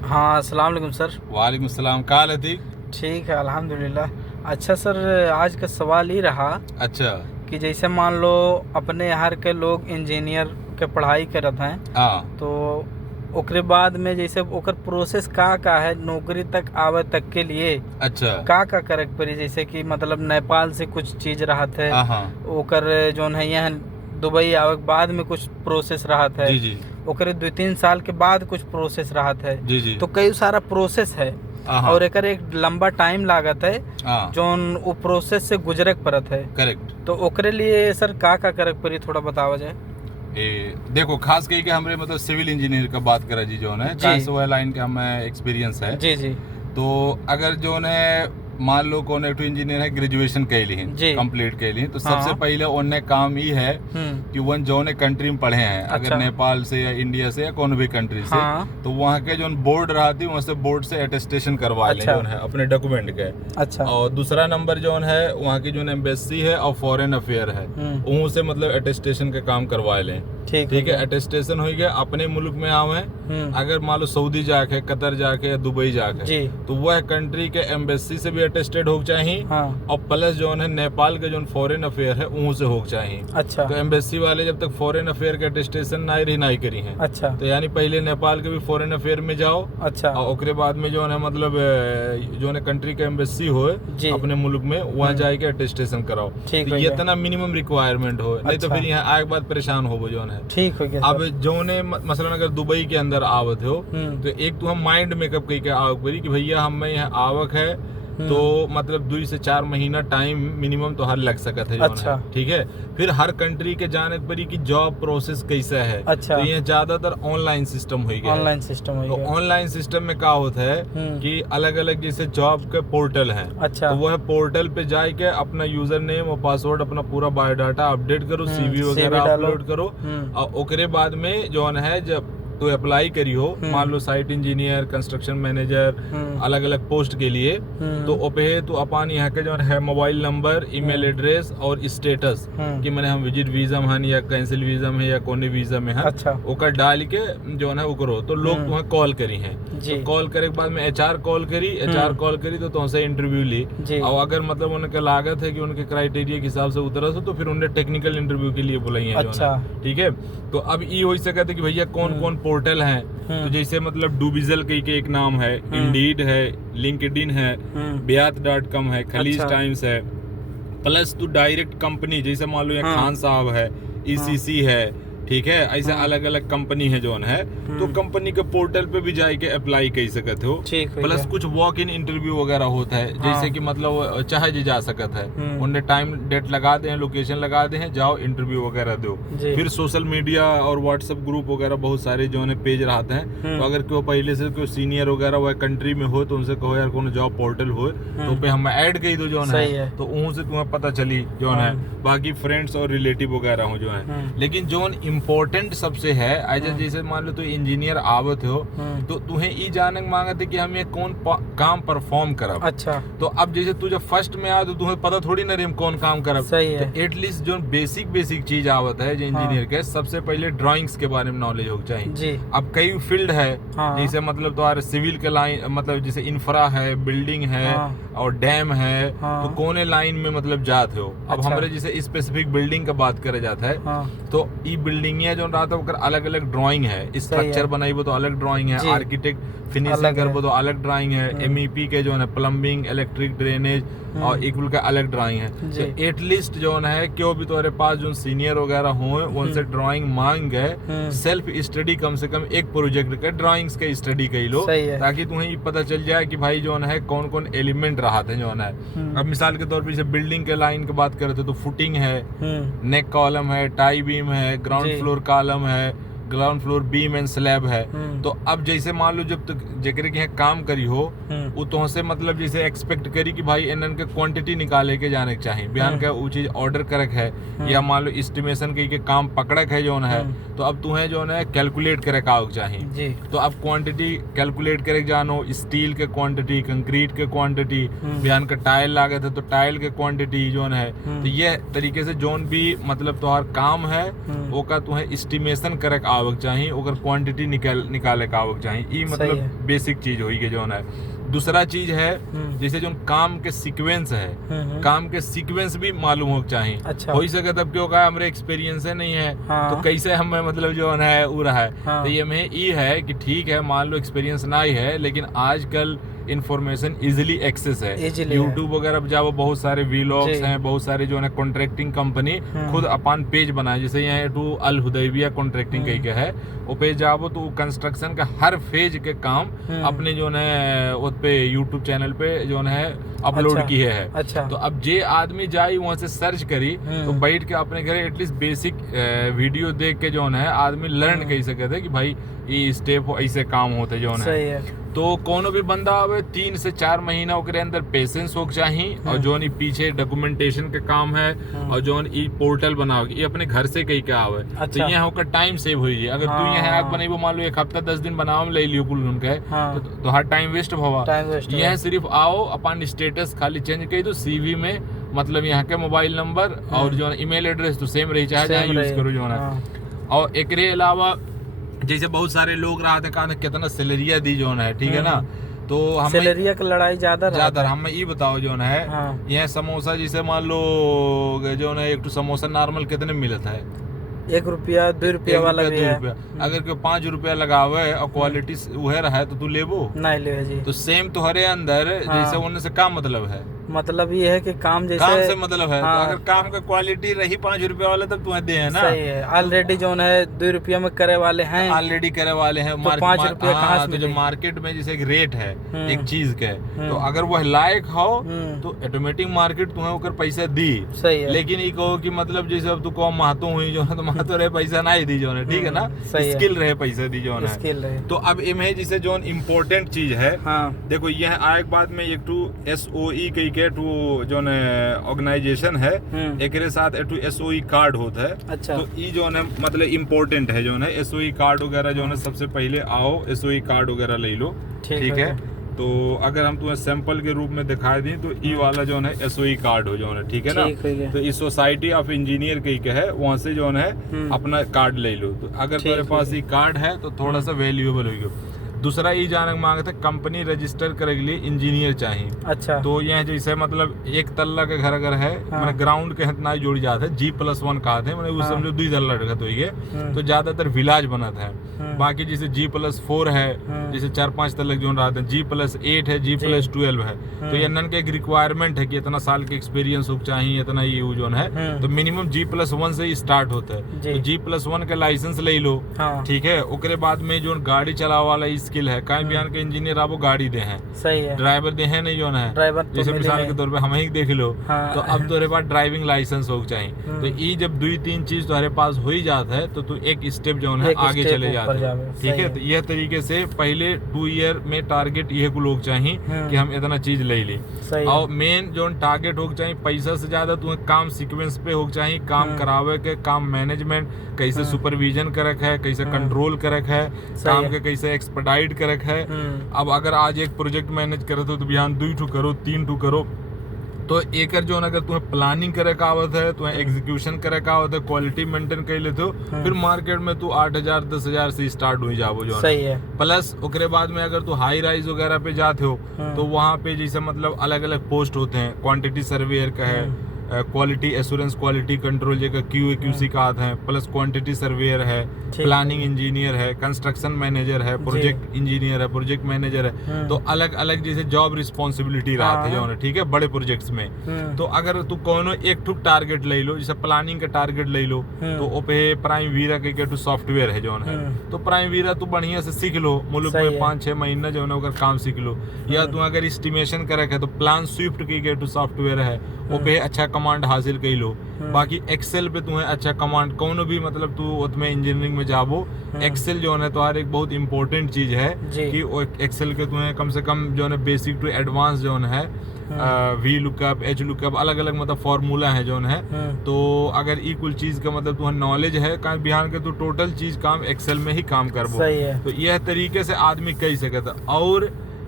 हाँ, अस्सलाम वालेकुम सर। वालेकुम सलाम। का लतीफ़? ठीक है, अल्हम्दुलिल्लाह। अच्छा सर, आज का सवाल ये रहा अच्छा। कि जैसे मान लो अपने यहाँ के लोग इंजीनियर के पढ़ाई करत हैं, हाँ। तो ओकरे बाद में जैसे ओकर प्रोसेस का है नौकरी तक आवे तक के लिए अच्छा। का करे के पड़ी। जैसे कि मतलब नेपाल से कुछ चीज़ रहत है, हाँ हाँ। ओकर जोन है यहाँ दुबई आवे के बाद में कुछ प्रोसेस रहत है, जी जी। ओकरे 2-3 साल के बाद कुछ प्रोसेस रहत है। जी जी। तो कई सारा प्रोसेस है हाँ और एकर एक लंबा टाइम लागत है हाँ। जोन वो प्रोसेस से गुजरे के पड़त है। करेक्ट। तो ओकरे लिए सर का करे के पड़ी, थोड़ा बतावा जाए। देखो, खास कही के हमरे मतलब सिविल इंजीनियर का बात करा जी, जो है जी। वो लाइन का हमें एक्सपीरियंस है। जी जी। तो अगर जो है मान लो कौन एक इंजीनियर है, ग्रेजुएशन के लिए जी। कंप्लीट के लिए, तो हाँ। सबसे पहले उन्हें काम ये है कि वन जो ने कंट्री में पढ़े हैं, अच्छा। अगर नेपाल से या इंडिया से या कौन भी कंट्री से, हाँ। तो वहाँ के जो बोर्ड रहती है वहाँ से बोर्ड से अटेस्टेशन करवा लें अच्छा। जो है अपने डॉक्यूमेंट के। अच्छा। और दूसरा नंबर जो है वहाँ की जो एम्बेसी है और फॉरेन अफेयर है, वहाँ से मतलब अटेस्टेशन के काम करवा लें। ठीक है, अटेस्टेशन हो गया, अपने मुल्क में आवे। अगर मान लो सऊदी जाके, कतर जाके या दुबई जाके, तो वह कंट्री के एम्बेसी से भी अटेस्टेड हो चाहिए। हाँ। और प्लस जो है नेपाल के जो फॉरेन अफेयर है वहाँ से हो चाहिए। अच्छा। तो एम्बेसी वाले जब तक फॉरेन अफेयर के अटेस्टेशन नहीं करी है, अच्छा। तो यानी पहले नेपाल के भी फॉरेन अफेयर में जाओ। अच्छा। और ओकरे बाद में जो है मतलब जो है कंट्री के एम्बेसी हो अपने मुल्क में, वहाँ जाके अटेस्टेशन कराओ। तो ये इतना मिनिमम रिक्वायरमेंट हो, नहीं तो फिर यहाँ आए के बाद परेशान हो जो है। ठीक हो गया। अब जो ने मसलन अगर दुबई के अंदर आवत हो, तो एक तो हम माइंड मेकअप कही के आवक करी कि भैया हमें यहाँ आवक है, तो मतलब 2 से 4 महीना टाइम मिनिमम तो हर लग सकत है। अच्छा। ठीक है, फिर हर कंट्री के जाने पड़ी कि जॉब प्रोसेस कैसा है। अच्छा। तो ये ज्यादातर ऑनलाइन सिस्टम हो गया। ऑनलाइन सिस्टम हो तो गया। ऑनलाइन सिस्टम में क्या होता है कि अलग अलग जैसे जॉब के पोर्टल हैं। अच्छा। तो वह पोर्टल पे जाके अपना यूजर नेम और पासवर्ड, अपना पूरा बायोडाटा अपडेट करो, सीवी वगैरह अपलोड करो। और ओकरे बाद में जो है जब तो अप्लाई करी हो, मान लो साइट इंजीनियर, कंस्ट्रक्शन मैनेजर, अलग अलग पोस्ट के लिए, तो ओपे तो अपन यहाँ के जो है मोबाइल नंबर, ईमेल एड्रेस और स्टेटस कि मैंने हम विजिट वीजा में हैं या कैंसिल वीजा में या कोने वीजा में हैं। अच्छा। ओकर डाल के जो है वो करो, तो लोग तुम्हें कॉल करी हैं। तो कॉल करे के बाद में एचआर कॉल करी तो तुमसे इंटरव्यू ली। और अगर मतलब उनके लागत है कि उनके क्राइटेरिया के हिसाब से उतरा तो फिर उन्हें टेक्निकल इंटरव्यू के लिए बुलाई है। अच्छा। ठीक है, तो अब ये हो सकता है कि भैया कौन कौन पोर्टल हैं। तो जैसे मतलब डूबिजल के एक नाम है, इंडीड है, लिंक्डइन है, Byaat.com है, खलीज टाइम्स है, प्लस तो डायरेक्ट कंपनी जैसे मान लो यहाँ खान साहब है, ईसीसी है। ठीक है, ऐसे अलग अलग कंपनी है जो है, तो कंपनी के पोर्टल पे भी जाके अप्लाई कर सकते हो। प्लस कुछ वॉक इन इंटरव्यू वगैरह होता है, जैसे कि मतलब चाहे जी जा सकता है, उन्हें टाइम डेट लगा दे, लोकेशन लगा दे, जाओ इंटरव्यू वगैरह दो। फिर सोशल मीडिया और व्हाट्सएप ग्रुप वगैरह बहुत सारे जो है पेज रहते हैं। तो अगर कोई पहले से कोई सीनियर वगैरह वह कंट्री में हो तो उनसे कहो यार कौन जॉब पोर्टल हो तो पे हम ऐड कर दो जो है, तो उन से तुम्हें पता चली जो है। बाकी फ्रेंड्स और रिलेटिव वगैरह हो जो है। लेकिन जो इम्पोर्टेंट सबसे है, जैसे मान लो तो इंजीनियर आवत हो, तो तुम्हें ये जानने मांगते कि हम ये कौन काम परफॉर्म करब। अच्छा। तो अब जैसे तू जब फर्स्ट में आ तो तुम्हें पता थोड़ी ना हम कौन काम करब। सही है। तो एटलीस्ट जो बेसिक चीज आवत है जो इंजीनियर के, सबसे पहले ड्राइंग्स के बारे में नॉलेज हो चाहिए। जी। अब कई फील्ड है, जैसे मतलब तुम्हारे सिविल के लाइन, मतलब जैसे इंफ्रा है, बिल्डिंग है और डैम है, तो कोने लाइन में मतलब जाते हो। अब हमारे जैसे स्पेसिफिक बिल्डिंग का बात करे जाता है, तो ये बिल्डिंग जो रहा था अलग अलग ड्राइंग है, स्ट्रक्चर बनाई वो तो अलग ड्राइंग है, आर्किटेक्ट फिनिशिंग कर वो तो अलग ड्राइंग है, एमईपी के जो है प्लम्बिंग, इलेक्ट्रिक, ड्रेनेज और इक्वल का अलग ड्राइंग है। तो एटलीस्ट जो है क्यों भी तुम्हारे पास जो सीनियर वगैरह हो उनसे ड्राइंग मांग गए, सेल्फ स्टडी कम से कम एक प्रोजेक्ट के ड्राइंग्स के स्टडी कर लो, ताकि तुम्हें पता चल जाए कि भाई जो है कौन कौन एलिमेंट रहा था जो है। अब मिसाल के तौर पर जैसे बिल्डिंग के लाइन की बात करते तो फुटिंग है, नेक कॉलम है, टाई बीम है, ग्राउंड फ्लोर कॉलम है, ground floor beam and slab है। तो अब जैसे मान लो जब तक जेकरे के यहाँ काम करी हो, वो तो से मतलब जैसे एक्सपेक्ट करी कि भाई इनन के क्वांटिटी निकाले के जाने के चाहिए, बयान का वो चीज ऑर्डर करक है, या मान लो एस्टिमेशन के काम पकड़क है जो है, तो अब तुम्हें जो है कैलकुलेट करे का चाहिए। तो अब क्वांटिटी कैलकुलेट करे जानो, स्टील के क्वांटिटी, कंक्रीट के क्वांटिटी, बयान का टाइल लागत है तो टाइल के क्वांटिटी जो है। तो ये तरीके से जोन भी मतलब तुम्हार काम है वो का तुम्हें एस्टिमेशन करे आवक चाहिए, ओकर क्वांटिटी निकाले का आवक चाहिए। ई मतलब बेसिक चीज होई के जोन है। दूसरा चीज है जैसे जो काम के सीक्वेंस है, काम के सीक्वेंस भी मालूम हो चाहिए। अच्छा। हो सके तब क्यों का हमारे एक्सपीरियंस है नहीं है। हाँ। तो कैसे हमें मतलब जो है वो रहा है। हाँ। तो ये में ये है कि ठीक है मान लो एक्सपीरियंस ना ही है, लेकिन आजकल इंफॉर्मेशन इजीली एक्सेस है। यूट्यूब वगैरह पर जाओ, बहुत सारे व्लॉग्स हैं, बहुत सारे जो है कॉन्ट्रैक्टिंग कंपनी खुद अपन पेज बनाए, जैसे यहाँ टू अल हुदैबिया कॉन्ट्रैक्टिंग कही के है, वो पेज जाओ तो कंस्ट्रक्शन का हर फेज के काम अपने जो है उस पे यूट्यूब चैनल पे जो है अपलोड किए है। अच्छा। तो अब जे आदमी जाई वहाँ से सर्च करी तो बैठ के अपने घरे एटलीस्ट बेसिक वीडियो देख के जो है आदमी लर्न कर सके थे कि भाई ये स्टेप ऐसे काम होते जो है। तो कोनो भी बंदा आवे 3 से 4 महीना ओकरे अंदर पेशेंस हो चाहिए, और जो पीछे डॉक्यूमेंटेशन के काम है, और जो ई पोर्टल बनाओ ये अपने घर से कहीं के आवे। अच्छा। तो यहाँ होकर टाइम सेव हो जाए। अगर तू यहाँ आग बनाइबो मान लो 1 हफ्ता 10 दिन बनाओ ले लियो कुल उनके, तो हर टाइम वेस्ट होगा। यह सिर्फ आओ अपन स्टेटस खाली चेंज कर दो, CV में मतलब यहाँ के मोबाइल नंबर और जो ईमेल एड्रेस तो सेम रही, चाहे जहाँ यूज करो जो है। और एक अलावा जैसे बहुत सारे लोग रहा था कितना सैलरिया दी जो है, ठीक है ना, तो हम सैलरिया की लड़ाई ज्यादा हमें ये बताओ जो है। हाँ। यह समोसा जैसे मान लो जो है एक समोसा नॉर्मल कितने मिलता है? 1 रुपया 2 रुपया वाला भी है। अगर कोई 5 रुपया लगावे और क्वालिटी वह रहा तो तू लेबो नहीं ले जी। तो सेम तुम्हारे अंदर जैसे उनसे क्या मतलब है? मतलब ये है कि काम जैसे काम से मतलब है। हाँ। तो अगर काम का क्वालिटी रही 5 रुपया वाला तब तुम्हें दे है ना। सही है। ऑलरेडी जो है 2 रुपया में करे वाले हैं, ऑलरेडी करे वाले हैं। तो 5 रुपया कहाँ से तो जो मार्केट में जैसे एक रेट है एक चीज के, तो अगर वह लायक हो तो ऑटोमेटिक मार्केट तुम्हें होकर पैसा दी। सही है। लेकिन ये कहो कि मतलब जैसे अब तू कहो महतो हुई जो है तो महतो रहे पैसा ना ही दी जो है, ठीक है ना, स्किल रहे पैसा दी जो है। तो अब इमेज जैसे जो इम्पोर्टेंट चीज है, देखो यह आए बाद में एक SOE कही के जो ऑर्गेनाइजेशन है, एक साथ SOE कार्ड होता है। अच्छा। तो ये जो है मतलब इम्पोर्टेंट है जो है SOE कार्ड वगैरह जो है सबसे पहले आओ SOE कार्ड वगैरह ले लो, ठीक है। तो अगर हम तुम्हें सैंपल के रूप में दिखा दी तो ई वाला जो है SOE कार्ड हो जो है, ठीक है ना। तो इस सोसाइटी ऑफ इंजीनियर कही के है, वहाँ से जो है अपना कार्ड ले लो। तो अगर तुम्हारे पास ये कार्ड है तो थोड़ा सा वैल्यूएबल होगी। दूसरा ये जानने मांगे थे कंपनी रजिस्टर करे के लिए इंजीनियर चाहिए। अच्छा। तो यह जैसे मतलब 1 तल्ला का घर अगर है, मैंने ग्राउंड के इतना जोड़ी जाता है G+1 कहा थे, मैंने समझो 2 तल्ला रखा तो ये तो ज्यादातर विलाज बना था। बाकी जैसे G+4 है, जैसे 4-5 तल्ला जो रहा था, G+8 है, G+12 है। तो ये नन का एक रिक्वायरमेंट है कि इतना साल के एक्सपीरियंस हो चाहिए, इतना ये जो है। तो मिनिमम G+1 से ही स्टार्ट होता है। तो G+1 का लाइसेंस ले लो, ठीक है। उसके बाद में जो गाड़ी चलावा वाला स्किल है, कहीं बिहान के इंजीनियर आपको गाड़ी दे हैं, सही है, ड्राइवर दे हैं नहीं जो है, ड्राइवर तो जैसे मिसाल के तौर पे हम ही देख लो। हाँ। तो अब तुम्हारे पास ड्राइविंग लाइसेंस हो चाहिए। तो ये जब 2-3 चीज तुम्हारे पास हो ही जाता है तो तू एक स्टेप जो है आगे चले जाते हैं, ठीक है। तो यह तरीके से पहले 2 ईयर में टारगेट ये को लोग चाहिए कि हम इतना चीज ले ली। और मेन जो टारगेट हो चाहिए पैसा से ज्यादा तुम्हें काम सीक्वेंस पे हो चाहिए, काम करावे के, काम मैनेजमेंट कैसे सुपरविजन करक है, कैसे कंट्रोल करक है, काम के कैसे एक्सपर्टाइट करक है। अब अगर आज एक प्रोजेक्ट मैनेज करे तो बिहान 2 करो 3 करो, तो एक जो अगर तुम्हें प्लानिंग करे का आवत है, तुम्हें एग्जीक्यूशन करे का आवत है, क्वालिटी मेंटेन कर लेते हो, फिर मार्केट में तू 8,000 10,000 से स्टार्ट हो जाओ जो सही है। प्लस उसके बाद में अगर तू हाई राइज वगैरह पे जाते हो तो वहाँ पे जैसे मतलब अलग अलग पोस्ट होते हैं, क्वांटिटी सर्वेयर का है, क्वालिटी एश्योरेंस, क्वालिटी कंट्रोल जगह QA/QC का आते हैं, प्लस क्वांटिटी सर्वेयर है, प्लानिंग इंजीनियर है, कंस्ट्रक्शन मैनेजर है, प्रोजेक्ट इंजीनियर है, प्रोजेक्ट मैनेजर है। तो अलग अलग जैसे जॉब रिस्पॉन्सिबिलिटी रहते हैं, ठीक है, बड़े प्रोजेक्ट्स में। तो अगर तू कोनो एक ठुक टारगेट ले लो, जैसे प्लानिंग का टारगेट ले लो, तो ओपे प्राइम वीरा के सॉफ्टवेयर है जो है, तो प्राइम वीरा तू बढ़िया से सीख लो, मुल्क में 5-6 महीना जो है अगर काम सीख लो। या तू अगर एस्टिमेशन करे है तो प्लान स्विफ्ट की सॉफ्टवेयर है, ओपे अच्छा कमांड हासिल कर लो। बाकी एक्सेल पे तुम्हें अच्छा कमांड कोनो भी मतलब तू उसमें इंजीनियरिंग में जाबो, एक्सेल जो है तो हर एक बहुत इंपॉर्टेंट चीज है कि एक्सेल के तुम्हें कम से कम जो है बेसिक टू एडवांस जो है V लुकअप, H लुकअप, अलग अलग मतलब फॉर्मूला है जो है। तो अगर ई कुल चीज का मतलब तुम्हें नॉलेज है कहीं बिहार के तो टोटल चीज काम एक्सेल में ही काम करबो। तो यह तरीके से आदमी कह सकता। और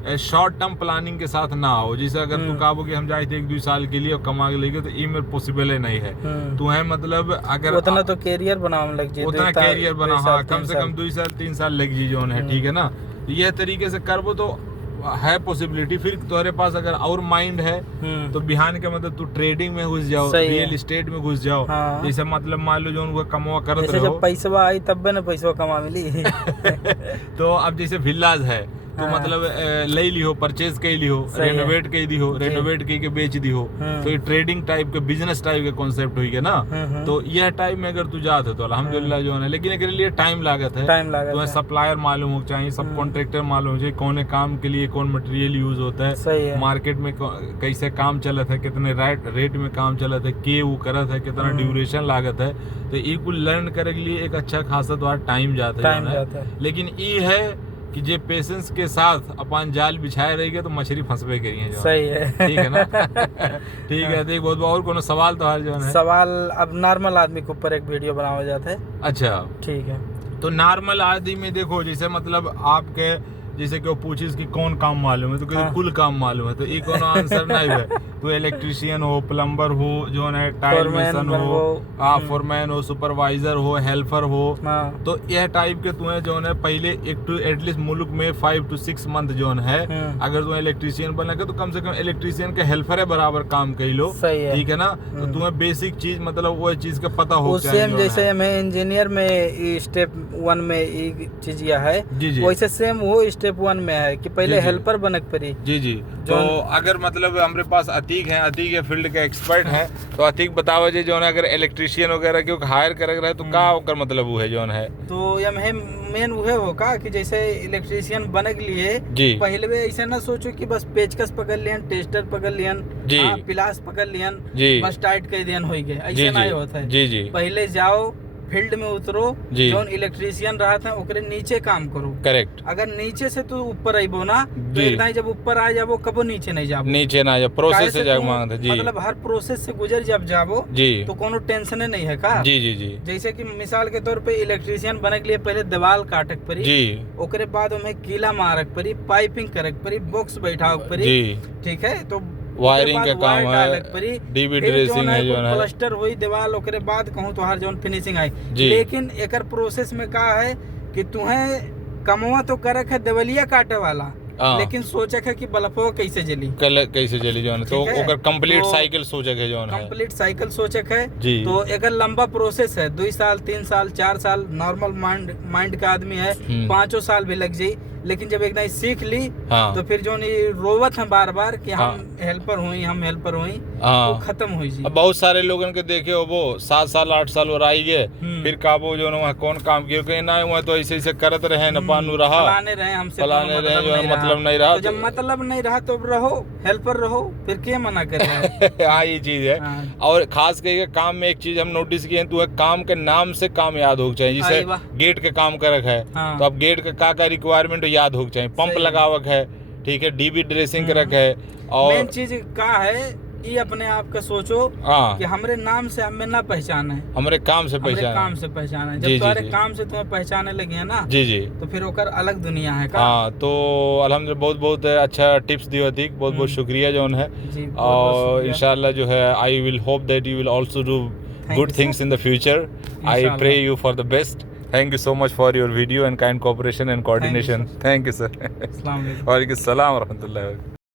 शॉर्ट टर्म प्लानिंग के साथ ना हो। जैसे अगर तू कहो कि हम जाए थे 1-2 साल के लिए और कमा के लेके, तो ये मेरे पॉसिबल है नहीं है। तू है मतलब अगर उतना तो कैरियर बनाने लग जाए, उतना कैरियर बना, हाँ कम से कम 2 साल 3 साल लग जी जोन है, ठीक है ना। यह तरीके से करबो तो है पॉसिबिलिटी। फिर तुम्हारे पास अगर और माइंड है तो बिहान के मतलब तू ट्रेडिंग में घुस जाओ, रियल एस्टेट में घुस जाओ। जैसे मतलब मान लो जो उनको कमवा करत रहो, जब पैसा आई तब ना पैसा कमा मिली। तो अब जैसे विलाज है तो मतलब ले लियो, परचेज कर लियो, रेनोवेट कर दियो, रेनोवेट के बेच दियो, तो ये ट्रेडिंग टाइप के बिजनेस टाइप के कॉन्सेप्ट हुई है ना। तो यह टाइप में अगर तू जात है तो अल्हम्दुलिल्लाह जो है, लेकिन इसके लिए टाइम लागत है। तो सप्लायर मालूम हो चाहिए, सब कॉन्ट्रैक्टर मालूम हो चाहिए, कौन काम के लिए कौन मटेरियल यूज होता है, मार्केट में कैसे काम चलत है, कितने रेट में काम चलत है, के वो करत है, कितना ड्यूरेशन लागत है। तो ये कुछ लर्न करे के लिए एक अच्छा खासा तो टाइम जाता है। लेकिन ये है कि जे पेशेंस के साथ अपन जाल बिछाए रहेगा तो मछली फंसबे करिए। सही है, ठीक है ना। ठीक है, देख बहुत और कोनो सवाल तो जो है सवाल अब नॉर्मल आदमी के ऊपर एक वीडियो बनाया जाता है। अच्छा ठीक है, तो नॉर्मल आदमी में देखो, जैसे मतलब आपके जैसे कि वो पूछिस कि कौन काम मालूम है, तो कुल काम मालूम है, तो ये कोनो आंसर नहीं है। तो इलेक्ट्रिशियन हो, प्लम्बर हो, जो है टाइल मेसन हो, फोरमैन हो, सुपरवाइजर हो, हेल्पर हो, तो यह टाइप के तुम्हें जो है पहले एटलीस्ट मुल्क में 5 to 6 मंथ जो है, अगर तुम्हें इलेक्ट्रिशियन बनना तो कम से कम इलेक्ट्रिशियन के हेल्पर है बराबर काम कर लो, ठीक है ना। तो तुम्हें बेसिक चीज मतलब वो चीज का पता हो चाहिए। जैसे हमें इंजीनियर में स्टेप 1 में एक चीज यह है, वैसे सेम वो स्टेप 1 में है कि पहले हेल्पर बनक पड़ी। जी। तो अगर मतलब हमारे पास अतीक है, अतीक फील्ड के एक्सपर्ट हैं, तो अतीक बताओ जी जो है अगर इलेक्ट्रिशियन वगैरह क्यों हायर कर रहे तो का होकर मतलब वो है जो है। तो ये मेन वो है होगा कि जैसे इलेक्ट्रिशियन बने के लिए पहले भी ऐसा ना सोचो कि बस पेचकस पकड़ लियन, टेस्टर पकड़ लियन, पिलास पकड़ लियन, बस टाइट कर दियन हो गए, ऐसा नहीं होता है। जी। पहले जाओ फील्ड में उतरो, जो इलेक्ट्रिशियन रहा था ओकरे नीचे काम करो। करेक्ट। अगर नीचे से तू ऊपर आइबो ना तो इतना ही जब ऊपर आ जाबो कबो नीचे नहीं जाबो, नीचे ना जा प्रोसेस से जाग मांगता जी, मतलब हर प्रोसेस से गुजर जब जाबो जी तो कोनो टेंशन नहीं है का। जी। जैसे कि मिसाल के तौर पे इलेक्ट्रिशियन बने के लिए पहले दीवार काटक पड़ी जी, ओकरे बाद हमें कीला मारक पड़ी, पाइपिंग करक पड़ी, बॉक्स बैठाक पड़ी, ठीक है। तो वायरिंग का काम है, डीबी ड्रेसिंग है जो है, प्लास्टर हुई दीवार, ओकरे बाद कहूं तो हर जोन फिनिशिंग आई। लेकिन एकर प्रोसेस में का है कि तुम्हें कमवा तो करक है देवलिया काटे वाला, लेकिन सोचक है कि बल्बो कैसे जली जो है, तो ओकर कंप्लीट साइकिल सोचक है जो है, कंप्लीट साइकिल सोचक है। तो एकर लंबा प्रोसेस है, 2 साल 3 साल 4 साल नॉर्मल माइंड का आदमी है 5 साल भी लग जाये। लेकिन जब एक सीख ली तो फिर जो रोवत है बार बार कि हम हेल्पर हुई वो खत्म हुई जी। बहुत सारे लोगों के देखे हो वो 7 साल 8 साल और आई गए, फिर काबो जो वहाँ कौन काम किया कहीं ना वहाँ तो ऐसे करत रहे न पानू रहा, फलाने रहे हमसे फलाने रहे जो मतलब नहीं रहा। तो जब मतलब नहीं रहा तो रहो, हेल्पर रहो, फिर क्या मना कर रहे हैं। हाँ ये चीज है। और खास करके काम में एक चीज हम नोटिस किए, तो काम के नाम से काम याद हो चाहिए। जैसे गेट के काम करक है तो अब गेट का रिक्वायरमेंट याद हो चाहिए, पंप लगावक है, ठीक है, डीबी ड्रेसिंग करक है। और मेन चीज का है ये अपने आप का सोचो कि हमारे नाम से हमें ना पहचान है, हमारे काम से पहचान है। जब तुम्हारे काम से तुम्हें पहचाने लगे है ना जी तो फिर ओकर अलग दुनिया है का। हाँ, तो अल्हम्दुलिल्लाह बहुत अच्छा टिप्स दियो थी, बहुत शुक्रिया जो है। और इंशाल्लाह जो है I will hope that you will also do good things in the future. I pray you for the best. Thank you so much for your video and kind cooperation and coordination. Thank you sir. Assalamualaikum. Wa alaikum assalam wa rahmatullahi wa barakatuh.